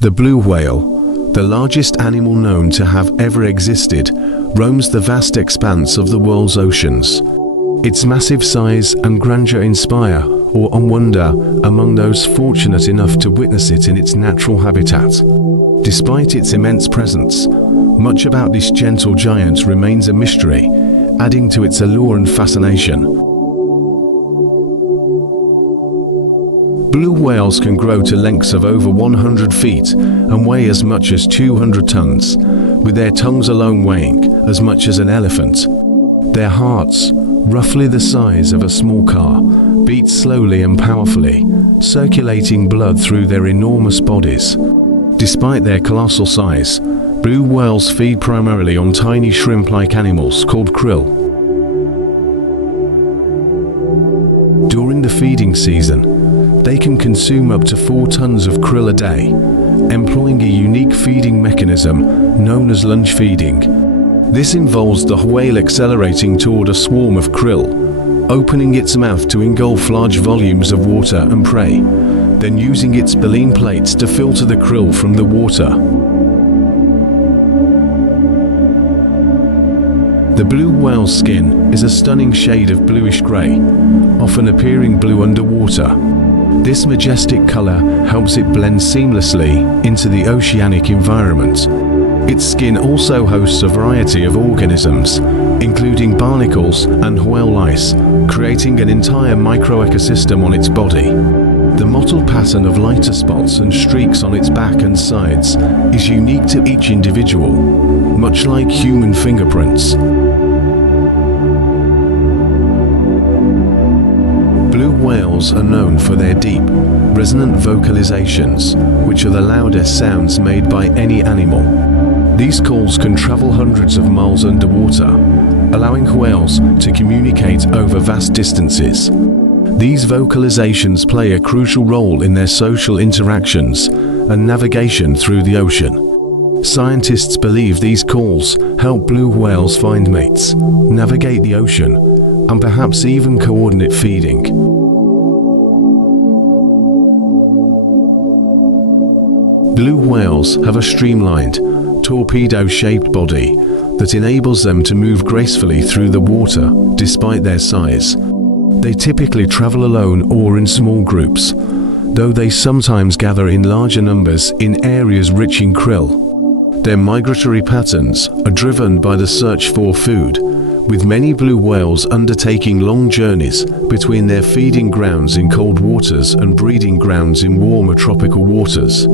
The blue whale, the largest animal known to have ever existed, roams the vast expanse of the world's oceans. Its massive size and grandeur inspire awe and wonder among those fortunate enough to witness it in its natural habitat. Despite its immense presence, much about this gentle giant remains a mystery, adding to its allure and fascination. Blue whales can grow to lengths of over 100 feet and weigh as much as 200 tons, with their tongues alone weighing as much as an elephant. Their hearts, roughly the size of a small car, beat slowly and powerfully, circulating blood through their enormous bodies. Despite their colossal size, blue whales feed primarily on tiny shrimp-like animals called krill. During the feeding season, they can consume up to 4 tons of krill a day, employing a unique feeding mechanism known as lunge feeding. This involves the whale accelerating toward a swarm of krill, opening its mouth to engulf large volumes of water and prey, then using its baleen plates to filter the krill from the water. The blue whale's skin is a stunning shade of bluish-grey, often appearing blue underwater. This majestic color helps it blend seamlessly into the oceanic environment. Its skin also hosts a variety of organisms, including barnacles and whale lice, creating an entire microecosystem on its body. The mottled pattern of lighter spots and streaks on its back and sides is unique to each individual, much like human fingerprints. Blue whales are known for their deep, resonant vocalizations, which are the loudest sounds made by any animal. These calls can travel hundreds of miles underwater, allowing whales to communicate over vast distances. These vocalizations play a crucial role in their social interactions and navigation through the ocean. Scientists believe these calls help blue whales find mates, navigate the ocean, and perhaps even coordinate feeding. Blue whales have a streamlined, torpedo-shaped body that enables them to move gracefully through the water despite their size. They typically travel alone or in small groups, though they sometimes gather in larger numbers in areas rich in krill. Their migratory patterns are driven by the search for food, with many blue whales undertaking long journeys between their feeding grounds in cold waters and breeding grounds in warmer tropical waters.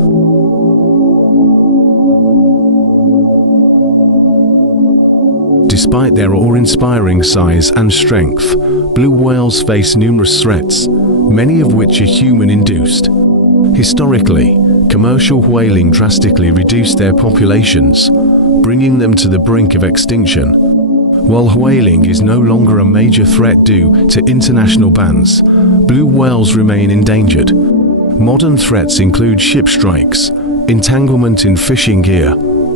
Despite their awe-inspiring size and strength, blue whales face numerous threats, many of which are human-induced. Historically, commercial whaling drastically reduced their populations, bringing them to the brink of extinction. While whaling is no longer a major threat due to international bans, blue whales remain endangered. Modern threats include ship strikes, entanglement in fishing gear,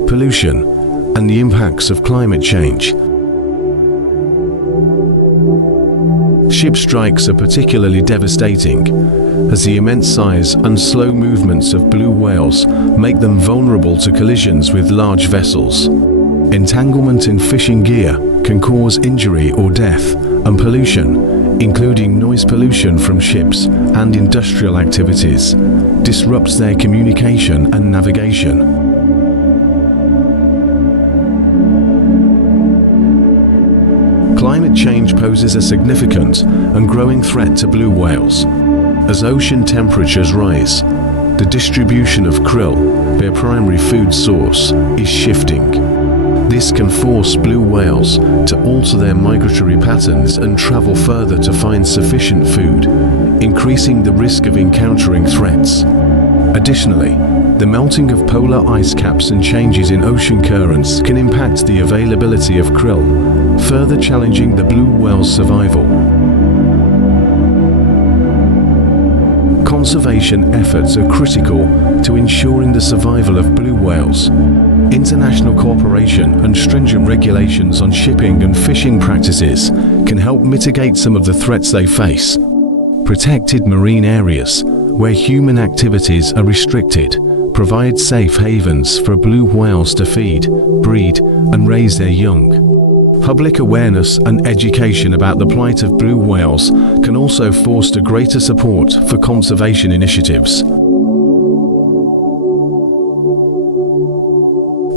pollution, and the impacts of climate change. Ship strikes are particularly devastating, as the immense size and slow movements of blue whales make them vulnerable to collisions with large vessels. Entanglement in fishing gear can cause injury or death, and pollution, including noise pollution from ships and industrial activities, disrupts their communication and navigation. Climate change poses a significant and growing threat to blue whales. As ocean temperatures rise, the distribution of krill, their primary food source, is shifting. This can force blue whales to alter their migratory patterns and travel further to find sufficient food, increasing the risk of encountering threats. Additionally, the melting of polar ice caps and changes in ocean currents can impact the availability of krill, further challenging the blue whale's survival. Conservation efforts are critical to ensuring the survival of blue whales. International cooperation and stringent regulations on shipping and fishing practices can help mitigate some of the threats they face. Protected marine areas, where human activities are restricted, provide safe havens for blue whales to feed, breed, and raise their young. Public awareness and education about the plight of blue whales can also foster greater support for conservation initiatives.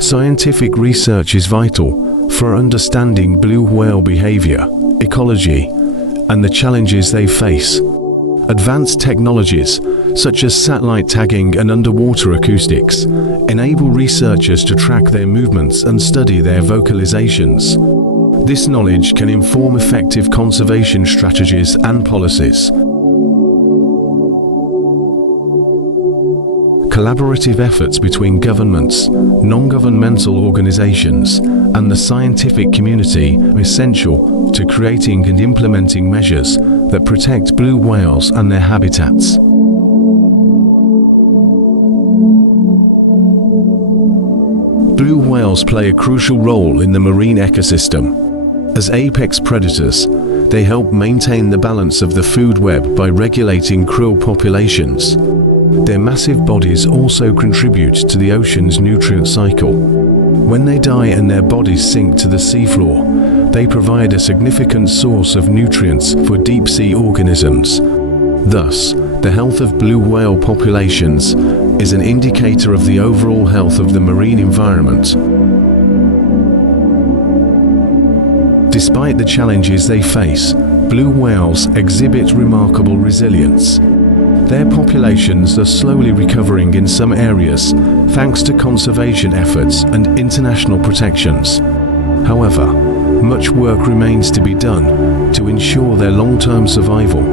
Scientific research is vital for understanding blue whale behavior, ecology, and the challenges they face. Advanced technologies, such as satellite tagging and underwater acoustics, enable researchers to track their movements and study their vocalizations. This knowledge can inform effective conservation strategies and policies. Collaborative efforts between governments, non-governmental organizations, and the scientific community are essential to creating and implementing measures that protect blue whales and their habitats. Blue whales play a crucial role in the marine ecosystem. As apex predators, they help maintain the balance of the food web by regulating krill populations. Their massive bodies also contribute to the ocean's nutrient cycle. When they die and their bodies sink to the seafloor, they provide a significant source of nutrients for deep-sea organisms. Thus, the health of blue whale populations is an indicator of the overall health of the marine environment. Despite the challenges they face, blue whales exhibit remarkable resilience. Their populations are slowly recovering in some areas, thanks to conservation efforts and international protections. However, much work remains to be done to ensure their long-term survival.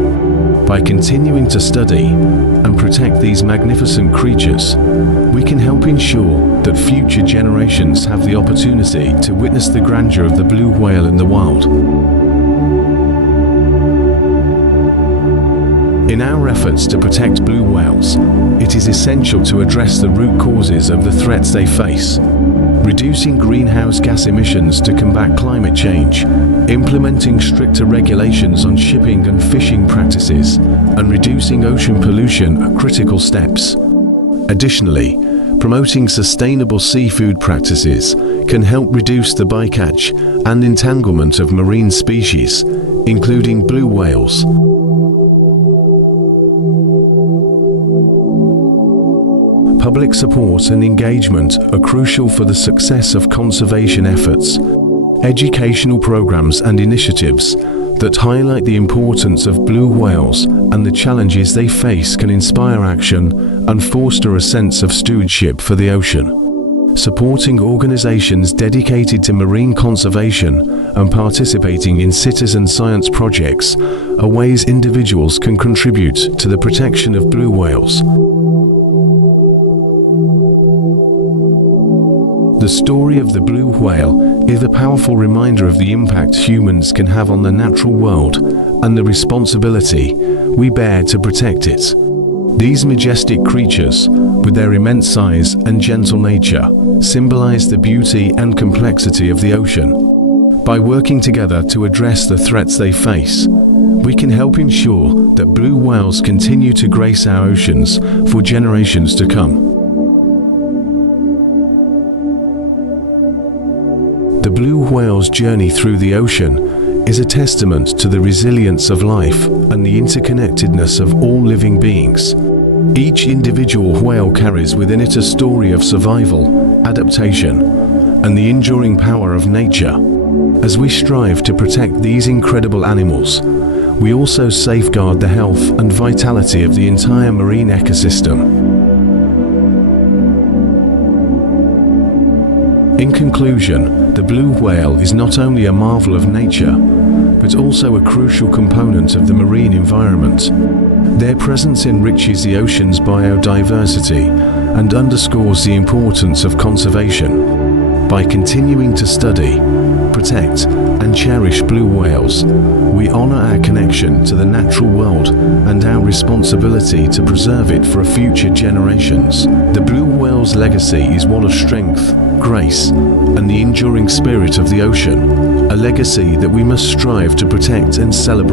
By continuing to study and protect these magnificent creatures, we can help ensure that future generations have the opportunity to witness the grandeur of the blue whale in the wild. In our efforts to protect blue whales, it is essential to address the root causes of the threats they face. Reducing greenhouse gas emissions to combat climate change, implementing stricter regulations on shipping and fishing practices, and reducing ocean pollution are critical steps. Additionally, promoting sustainable seafood practices can help reduce the bycatch and entanglement of marine species, including blue whales. Public support and engagement are crucial for the success of conservation efforts. Educational programs and initiatives that highlight the importance of blue whales and the challenges they face can inspire action and foster a sense of stewardship for the ocean. Supporting organizations dedicated to marine conservation and participating in citizen science projects are ways individuals can contribute to the protection of blue whales. The story of the blue whale is a powerful reminder of the impact humans can have on the natural world and the responsibility we bear to protect it. These majestic creatures, with their immense size and gentle nature, symbolize the beauty and complexity of the ocean. By working together to address the threats they face, we can help ensure that blue whales continue to grace our oceans for generations to come. The blue whale's journey through the ocean is a testament to the resilience of life and the interconnectedness of all living beings. Each individual whale carries within it a story of survival, adaptation, and the enduring power of nature. As we strive to protect these incredible animals, we also safeguard the health and vitality of the entire marine ecosystem. In conclusion, the blue whale is not only a marvel of nature, but also a crucial component of the marine environment. Their presence enriches the ocean's biodiversity and underscores the importance of conservation. By continuing to study, protect, and cherish blue whales, we honor our connection to the natural world and our responsibility to preserve it for future generations. The blue whale's legacy is one of strength, grace, and the enduring spirit of the ocean, a legacy that we must strive to protect and celebrate.